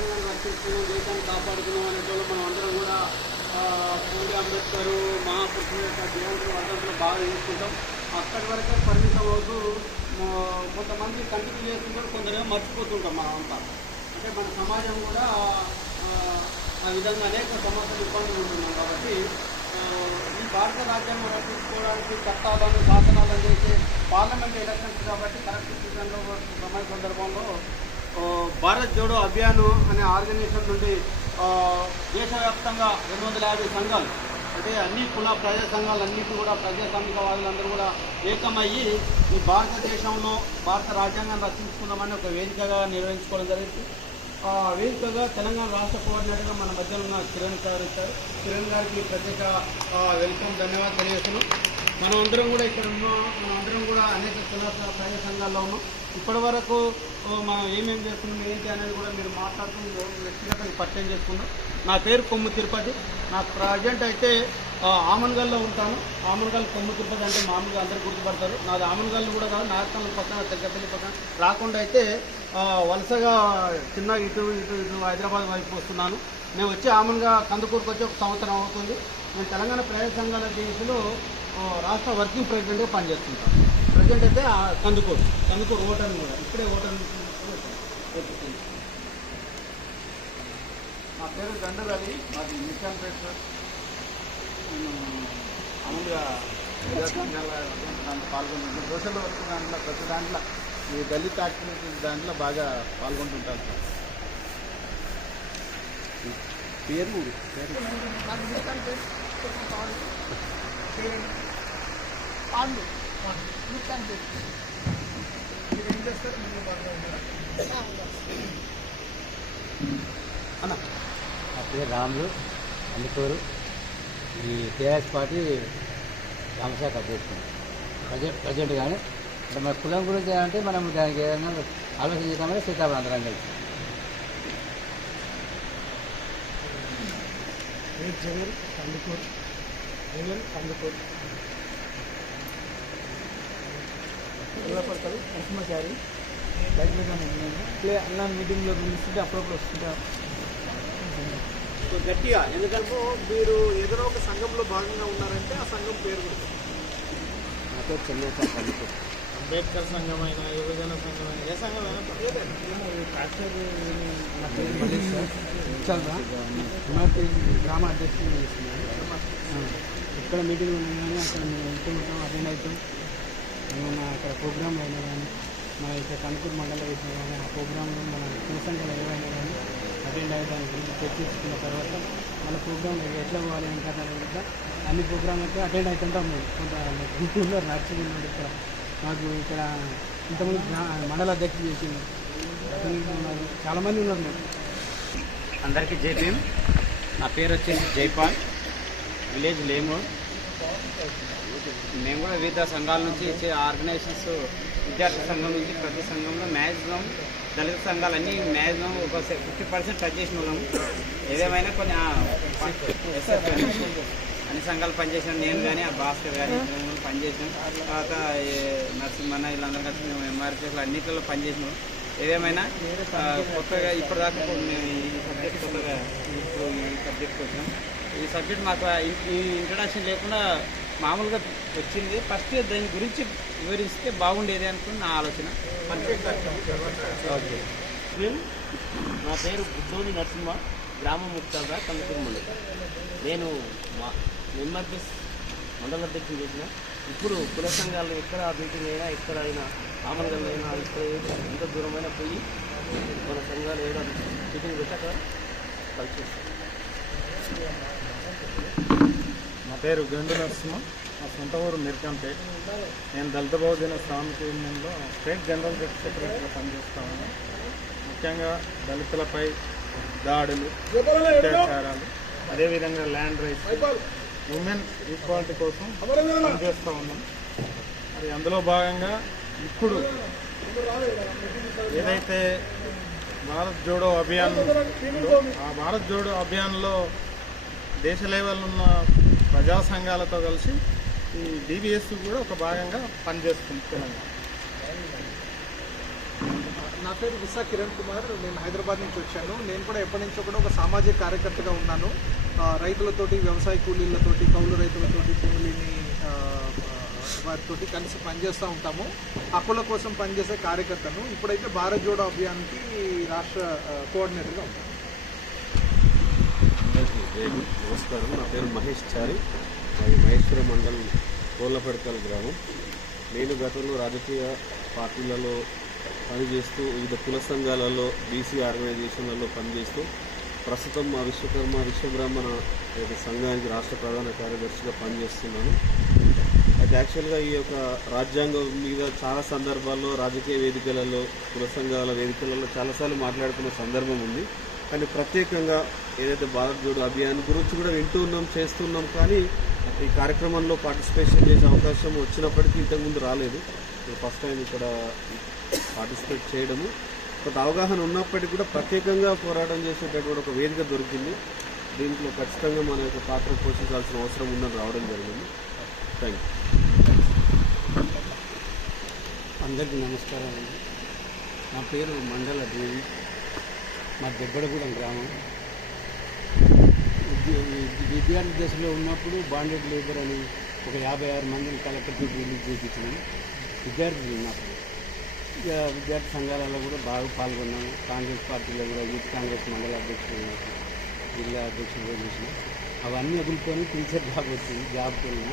రాజ్యాంగాన్ని రక్షిస్తున్నాం దేశాన్ని కాపాడుతున్నాం అనేటోళ్ళు మనం అందరం కూడా ఆ, అంబేద్కర్ మహాపురుషుల యొక్క జయంతులు వర్ధంతులు బాగా చేసుకుంటాం. అక్కడి వరకే పరిమితం అవుతూ కొంతమంది కంటిన్యూ చేస్తుంటారు కొందరేమో మర్చిపోతుంటాం మనం అంతా. అంటే మన సమాజం కూడా ఆ, విధంగా అనేక సమస్యలు ఇబ్బందులు ఉంటున్నాం కాబట్టి ఈ భారత రాజ్యాంగం రక్షించుకోవడానికి చట్టాలను శాసనాలను చేసే పార్లమెంట్ ఎలక్షన్స్ కాబట్టి కరెక్ట్ సీజన్లో సమయ సందర్భంలో భారత్ జోడో అభియాన్ అనే ఆర్గనైజేషన్ నుండి దేశవ్యాప్తంగా రెండు వందల యాభై సంఘాలు అంటే అన్ని కుల ప్రజా సంఘాలు కూడా ప్రజాస్వామికవాదులందరూ కూడా ఏకమయ్యి ఈ భారతదేశంలో భారత రాజ్యాంగాన్ని రక్షించుకుందామని ఒక వేదికగా నిర్వహించుకోవడం జరిగింది. ఆ వేదికగా తెలంగాణ రాష్ట్ర కోఆర్డినేటర్గా మన మధ్యలో ఉన్న కిరణ్ గారు ఇచ్చారు కిరణ్ గారికి ప్రత్యేక వెల్కమ్ ధన్యవాదాలు తెలియజేస్తున్నాం. మనం అందరం కూడా ఇక్కడ ఉన్నాం. మనం అందరం కూడా అనేక కుల సహాయ సంఘాల్లో ఉన్నాం. ఇప్పటి వరకు మనం ఏమేమి చేస్తున్నాం ఏంటి అనేది కూడా మీరు మాట్లాడుతూ వ్యక్తిగతంగా పరిచయం చేసుకున్నాం. నా పేరు కొమ్ము తిరుపతి. నాకు ప్రజెంట్ అయితే ఆమన్గల్లో ఉంటాను. ఆమన్గల్ కొమ్ము తిరుపతి అంటే మామూలుగా అందరూ గుర్తుపడతారు. నాది ఆమన్గల్ కూడా కాదు నాగస్థానం పక్కన తెగ్గపల్లి పక్కన. రాకుండా అయితే వలసగా చిన్న ఇటు ఇటు ఇటు హైదరాబాద్ వైపు వస్తున్నాను. నేను వచ్చి ఆమన్గా కందుకూరుకు వచ్చి ఒక సంవత్సరం అవుతుంది. నేను తెలంగాణ ప్రజా సంఘాల దేశంలో రాష్ట్ర వర్కింగ్ ప్రెసిడెంట్గా పనిచేస్తుంటాను ప్రజెంట్ అయితే కందుకూరు కందుకూరు ఓటర్ కూడా ఇప్పుడే ఓటర్ నా పేరు గండర్ అలీ మాది మిషన్ పేట నేను మామూలుగా దాంట్లో పాల్గొంటున్నాను సోషల్ వర్క్ దాంట్లో ప్రతి దాంట్లో ఈ దళిత యాక్టివిటీస్ దాంట్లో బాగా పాల్గొంటుంటాను. సార్ పేరు పేరు. పాండు. నిత్యాన్ పేరు మీరు ఏం చేస్తారు? మీరు అన్న. నా పేరు రాములు. అందుకోరు. ఈ టీఆర్ఎస్ పార్టీ రామశాఖ అధ్యక్షుడు. ప్రజెంట్ ప్రజెంట్ కానీ అంటే మన కులం గురించి అంటే మనం దానికి ఏదైనా ఆలోచన చేద్దామని సీతారాం అందరం కలిసి పేరు జగన్ జగన్ కందుకూరు పిల్లపడతారు నరసింహచారి బయటగా ప్లే అన్న మీటింగ్లో పిలుస్తుంటే అప్పుడప్పుడు వస్తుంటా. గట్టిగా ఎందుకంటే మీరు ఏదైనా ఒక సంఘంలో భాగంగా ఉన్నారంటే ఆ సంఘం పేరు కూడా నా పేరు చెన్నై కందుకూరు అంబేద్కర్ సంఘం అయినా యువజన సంఘం అయినా ఏ సంఘం అయినా గ్రామ అధ్యక్షులు చేస్తున్నాను ఎక్కడ మీటింగ్ ఉన్నా కానీ అక్కడ మేము వెళ్తూ ఉంటాం అటెండ్ అవుతాం. ఏమైనా అక్కడ ప్రోగ్రామ్ అయినా కానీ మన ఇక్కడ కనుకూరు మండలం వేసినా కానీ ఆ ప్రోగ్రాంలో మన కులసంఖ్యలు ఏవైనా కానీ అటెండ్ అయ్యే చర్చించుకున్న తర్వాత మన ప్రోగ్రామ్ ఎట్లా పోవాలి ఏం కదా కూడా అన్ని ప్రోగ్రాంలకి అటెండ్ అవుతుంటాం మేము. కొంత గుంటూరులో ఉన్నారు నర్సింగ్ ఇక్కడ మాకు ఇక్కడ ఇంతమంది మండల అధ్యక్షులు చేసింది ఉన్నారు చాలామంది ఉన్నారు మేము. అందరికీ జై నా పేరు వచ్చేసి జైపాల్. విలేజ్ లేమూర్. మేము కూడా వివిధ సంఘాల నుంచి ఇచ్చే ఆర్గనైజేషన్స్ విద్యార్థి సంఘం నుంచి ప్రతి సంఘంలో మ్యాక్సిమం దళిత సంఘాలన్నీ మ్యాక్సిమం ఒక ఫిఫ్టీ పర్సెంట్ టచ్ చేసిన వాళ్ళము ఏదేమైనా కొన్ని అన్ని సంఘాలు పనిచేసిన నేను కానీ ఆ భాస్కర్ కానీ పనిచేసాం తర్వాత నరసింహన్న వీళ్ళందరూ కలిసి మేము ఎంఆర్పీఎస్లో అన్నింటిలో పనిచేసినాం. ఏదేమైనా కొత్తగా ఇప్పటిదాకా మేము ఈ సబ్జెక్ట్ కొత్తగా ఇప్పుడు ఈ సబ్జెక్ట్కి వచ్చినాం ఈ సబ్జెక్ట్ మాకు ఈ- ఈ ఇంట్రడక్షన్ లేకుండా మామూలుగా వచ్చింది. ఫస్ట్ దాని గురించి వివరిస్తే బాగుండేది అనుకుని నా ఆలోచన. ఓకే. నా పేరు బుద్ధోని నరసింహ గ్రామ ముక్తాగా కందుకూరు మండలం. నేను మా ఎంఆర్పిఎస్ మండల అధ్యక్షులు చేసిన. ఇప్పుడు కుల సంఘాలు ఎక్కడ మీటింగ్ అయినా ఎక్కడ అయినా ఆమనగల్లో అయినా ఇక్కడ ఎంత దూరమైనా పోయి మన సంఘాలు ఏదో మీటింగ్ పెట్టి అక్కడ కలిసి నా పేరు గండు నరసింహ. నా సొంత ఊరు మిర్కంపేట్ నేను దళిత బహుజన శ్రామిక యూనియన్లో స్టేట్ జనరల్ సెక్రటరీగా పనిచేస్తాను ముఖ్యంగా దళితులపై దాడులు అత్యాచారాలు అదేవిధంగా ల్యాండ్ రైట్స్ ఉమెన్ ఈక్వాలిటీ కోసం పనిచేస్తూ ఉన్నాం మరి అందులో భాగంగా ఇప్పుడు ఏదైతే భారత్ జోడో అభియాన్ ఆ భారత్ జోడో అభియాన్లో దేశ లెవెల్ ఉన్న ప్రజా సంఘాలతో కలిసి ఈ డిబిఎస్ కూడా ఒక భాగంగా పనిచేస్తుంది తెలంగాణ. నా పేరు విశా కిరణ్ కుమార్. నేను హైదరాబాద్ నుంచి వచ్చాను. నేను కూడా ఎప్పటి నుంచో కూడా ఒక సామాజిక కార్యకర్తగా ఉన్నాను. రైతులతోటి వ్యవసాయ కూలీలతోటి కౌలు రైతులతోటి కూలీని వారితోటి కలిసి పనిచేస్తూ ఉంటాము. హక్కుల కోసం పనిచేసే కార్యకర్తను ఇప్పుడైతే భారత్ జోడో అభియాన్కి రాష్ట్ర కోఆర్డినేటర్గా ఉంటాను. అందరికీ నమస్కారం. నా పేరు మహేష్ చారి. అది మహేశ్వర మండలం కోళ్ళపడకల్ గ్రామం. నేను గతంలో రాజకీయ పార్టీలలో పనిచేస్తూ వివిధ కుల సంఘాలలో బీసీ ఆర్గనైజేషన్లలో పనిచేస్తూ ప్రస్తుతం మా విశ్వకర్మ విశ్వబ్రాహ్మణ యొక్క సంఘానికి రాష్ట్ర ప్రధాన కార్యదర్శిగా పనిచేస్తున్నాను. అయితే యాక్చువల్గా ఈ యొక్క రాజ్యాంగం మీద చాలా సందర్భాల్లో రాజకీయ వేదికలలో కుల సంఘాల వేదికలలో చాలాసార్లు మాట్లాడుకున్న సందర్భం ఉంది. కానీ ప్రత్యేకంగా ఏదైతే భారత్ జోడో అభియాన్ గురించి కూడా వింటూ ఉన్నాం చేస్తున్నాం కానీ ఈ కార్యక్రమంలో పార్టిసిపేషన్ చేసే అవకాశం వచ్చినప్పటికీ ఇంతకుముందు రాలేదు. ఫస్ట్ టైం ఇక్కడ పార్టిసిపేట్ చేయడము. కొంత అవగాహన ఉన్నప్పటికీ కూడా ప్రత్యేకంగా పోరాటం చేసేటటువంటి ఒక వేదిక దొరికింది. దీంట్లో ఖచ్చితంగా మన యొక్క పాత్ర పోషించాల్సిన అవసరం ఉందని రావడం జరిగింది. థ్యాంక్ యూ అందరికీ నమస్కారం అండి. నా పేరు మండల దేవి. మా దెబ్బడగూడెం గ్రామం. విద్యార్థి దశలో ఉన్నప్పుడు బాండెడ్ లేబర్ అని ఒక యాభై ఆరు మందిని కలెక్టర్కి రిలీజ్ చేయించినాం విద్యార్థులు ఉన్నప్పుడు. ఇక విద్యార్థి సంఘాలలో కూడా బాగా పాల్గొన్నాము కాంగ్రెస్ పార్టీలో కూడా యూత్ కాంగ్రెస్ మండల అధ్యక్షుడు జిల్లా అధ్యక్షుడు చేసిన. అవన్నీ వదులుకొని టీచర్ జాబ్ వచ్చింది జాబ్కి వెళ్ళినా.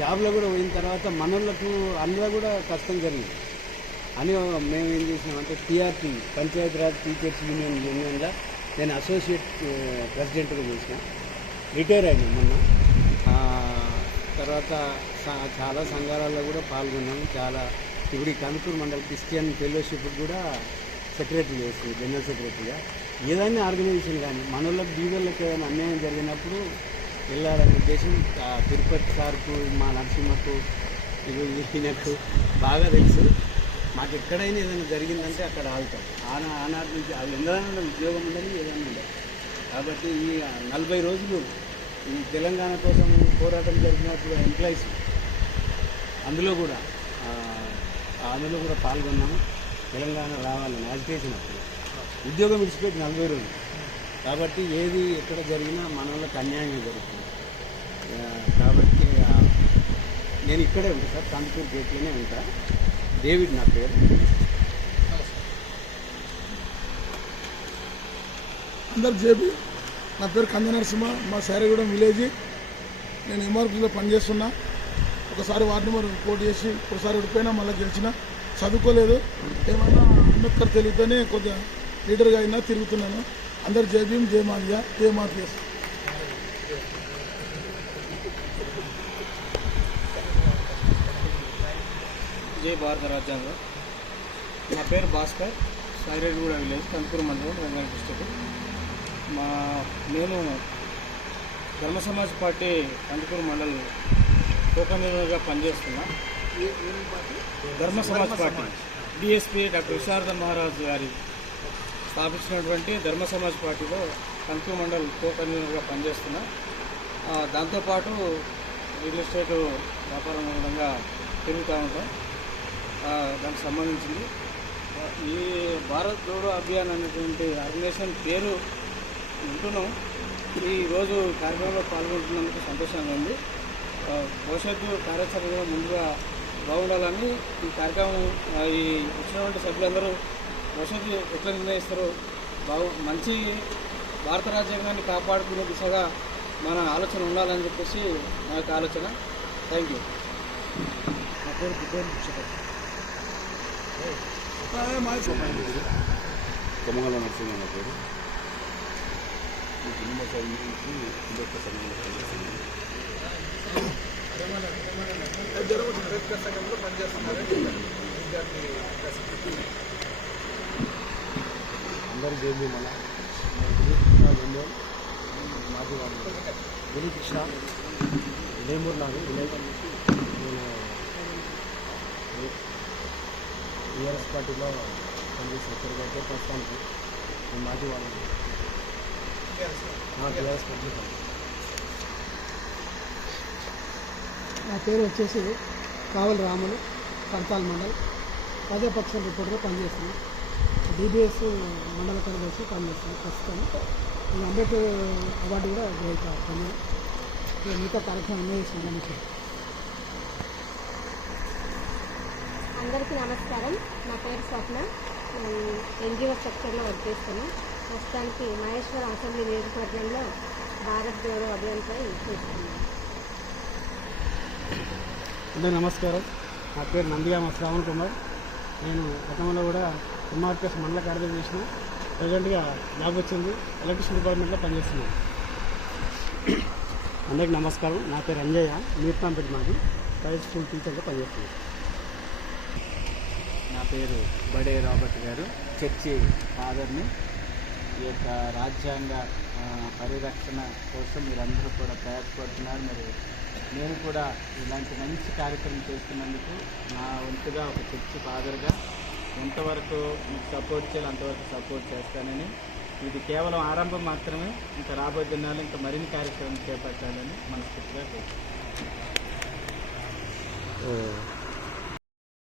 జాబ్లో కూడా పోయిన తర్వాత మనోళ్ళకు అందులో కూడా కష్టం జరిగింది. అని మేము ఏం చేసినామంటే టీఆర్పీ పంచాయతీరాజ్ టీచర్స్ యూనియన్ యూనియన్లో నేను అసోసియేట్ ప్రెసిడెంట్గా చేసిన. రిటైర్ అయినా మొన్న. తర్వాత చాలా సంఘాలలో కూడా పాల్గొన్నాము చాలా ఇప్పుడు ఈ కనుకూరు మండల క్రిస్టియన్ ఫెలోషిప్ కూడా సెక్రటరీ చేస్తుంది జనరల్ సెక్రటరీగా. ఏదైనా ఆర్గనైజేషన్ కానీ మనలో బీదోళ్ళకి ఏదైనా అన్యాయం జరిగినప్పుడు వెళ్ళాలనే ఉద్దేశం తిరుపతి సార్కు మా నరసింహకు ఇవి ఈయనకు బాగా తెలుసు. మాకు ఎక్కడైనా ఏదైనా జరిగిందంటే అక్కడ ఆగుతాం. ఆనా ఆనాటి నుంచి అది ఎందరైనా ఉద్యోగం ఉండదు ఏదైనా ఉండదు కాబట్టి ఈ నలభై రోజులు ఈ తెలంగాణ కోసం పోరాటం జరిగినప్పుడు ఎంప్లాయీస్ అందులో కూడా అందులో కూడా పాల్గొన్నాము. తెలంగాణ రావాలని యాజిటేషన్ అప్పుడు ఉద్యోగం విడిచిపెట్టి నలభై రోజులు. కాబట్టి ఏది ఎక్కడ జరిగినా మన వాళ్ళకి అన్యాయంగా జరుగుతుంది. కాబట్టి నేను ఇక్కడే ఉంటాను సార్ కందుకూరు గేట్లోనే ఉంటాను డేవిడ్ నా పేరు. అందరు జేబీ నా పేరు కంద నరసింహ మా శారీగూడెం విలేజ్. నేను ఎంఆర్పీలో పనిచేస్తున్నా. ఒకసారి వార్డు నెంబర్ పోటీ చేసి ఒకసారి ఓడిపోయినా మళ్ళీ గెలిచిన. చదువుకోలేదు. ఏమన్నా అంబేద్కర్ తెలివితోనే కొద్దిగా లీడర్గా అయినా తిరుగుతున్నాను. అందరు జై భీమ్ జై మాదియా జై మాఫియా జై భారత రాజ్యాంగం. నా పేరు భాస్కర్. సాయిరెడ్డిగూడ విలేజ్ కందుకూరు మండలం రంగారెడ్డి డిస్టిక్. మా నేను ధర్మ సమాజ్ పార్టీ కందుకూరు మండలి కోకనిగా పనిచేస్తున్నా. Dharma Samaj party DSP doctor Visharada Maharaj గారి స్థాపించినటువంటి ధర్మ సమాజ్ పార్టీలో కందుకూరు మండల్ కోకనిగా పనిచేస్తున్నా. దాంతోపాటు రియల్ ఎస్టేట్ వ్యాపారం విధంగా తిరుగుతూ ఉంటాం దానికి సంబంధించింది. ఈ భారత్ జోడో అభియాన్ అనేటువంటి ఆర్గనైజేషన్ పేరు వింటున్నాం ఈరోజు కార్యక్రమంలో పాల్గొంటున్నందుకు సంతోషంగా ఉంది. భవిష్యత్తు కార్యాచరణ ముందుగా బాగుండాలని ఈ కార్యక్రమం ఈ వచ్చినటువంటి సభ్యులందరూ భవిష్యత్తు ఎట్లా నిర్ణయిస్తారో బాగు మంచి భారత రాజ్యాంగాన్ని కాపాడుకునే దిశగా మన ఆలోచన ఉండాలని చెప్పేసి నా యొక్క ఆలోచన. థ్యాంక్ యూ నా పేరు కొమ్మగల నరసింహ పేరు. ఈ కుటుంబ సభ్యుల నుంచి ఇంకొక సంఘంలో పనిచేస్తున్నాను జైలు మన మాజీ వాళ్ళు గురి కృష్ణ. లేమూరు నాకు విలేజ్ టీఆర్ఎస్ పార్టీలో పనిచేసిన తిరిగి ప్రస్తుతానికి నేను మాజీ వాళ్ళు. TRS party. నా పేరు వచ్చేసి కావలి రాములు కడతాల్ మండల్. ప్రజాపక్షం రిపోర్టర్గా పనిచేస్తున్నాను డిబిఎస్ మండల కార్యదర్శి పనిచేస్తాను ప్రస్తుతం నేను అంబేద్కర్ అవార్డు కూడా గ్రహీత మిగతా కార్యక్రమం అన్వేషిస్తున్నాను అందరికీ నమస్కారం. నా పేరు స్వప్న. ఎన్జిఓ స్ట్రక్చర్లో వర్క్ చేస్తాను ప్రస్తుతానికి మహేశ్వరం అసెంబ్లీ నియోజకవర్గంలో భారత్ గౌరవ అభియాన్పై చేస్తున్నాను నమస్కారం. నా పేరు నందిగామ శ్రావణ్ కుమార్. నేను గతంలో కూడా ఎంఆర్పిఎస్ మండల కార్యదర్శి చేసిన ప్రజెంట్గా జాబ్ వచ్చింది. ఎలక్ట్రిషన్ డిపార్ట్మెంట్లో పనిచేస్తున్నాను. అందరికీ నమస్కారం. నా పేరు అంజయ్య. మీర్తాంపేట మాది. ప్రైవేట్ స్కూల్ టీచర్గా పనిచేస్తున్నాను. పేరు బడే రాబర్ట్ గారు. చర్చి ఫాదర్ని. ఈ యొక్క రాజ్యాంగ పరిరక్షణ కోసం మీరందరూ కూడా ప్రయాసపడుతున్నారు మరి నేను కూడా ఇలాంటి మంచి కార్యక్రమం చేస్తున్నందుకు నా వంతుగా ఒక చర్చి ఫాదర్గా ఎంతవరకు మీకు సపోర్ట్ చేయాలి అంతవరకు సపోర్ట్ చేస్తానని. ఇది కేవలం ఆరంభం మాత్రమే. ఇంకా రాబోయే దినాలు ఇంకా మరిన్ని కార్యక్రమం చేపట్టాలని మనస్ఫూర్తిగా కోరుతున్నాను.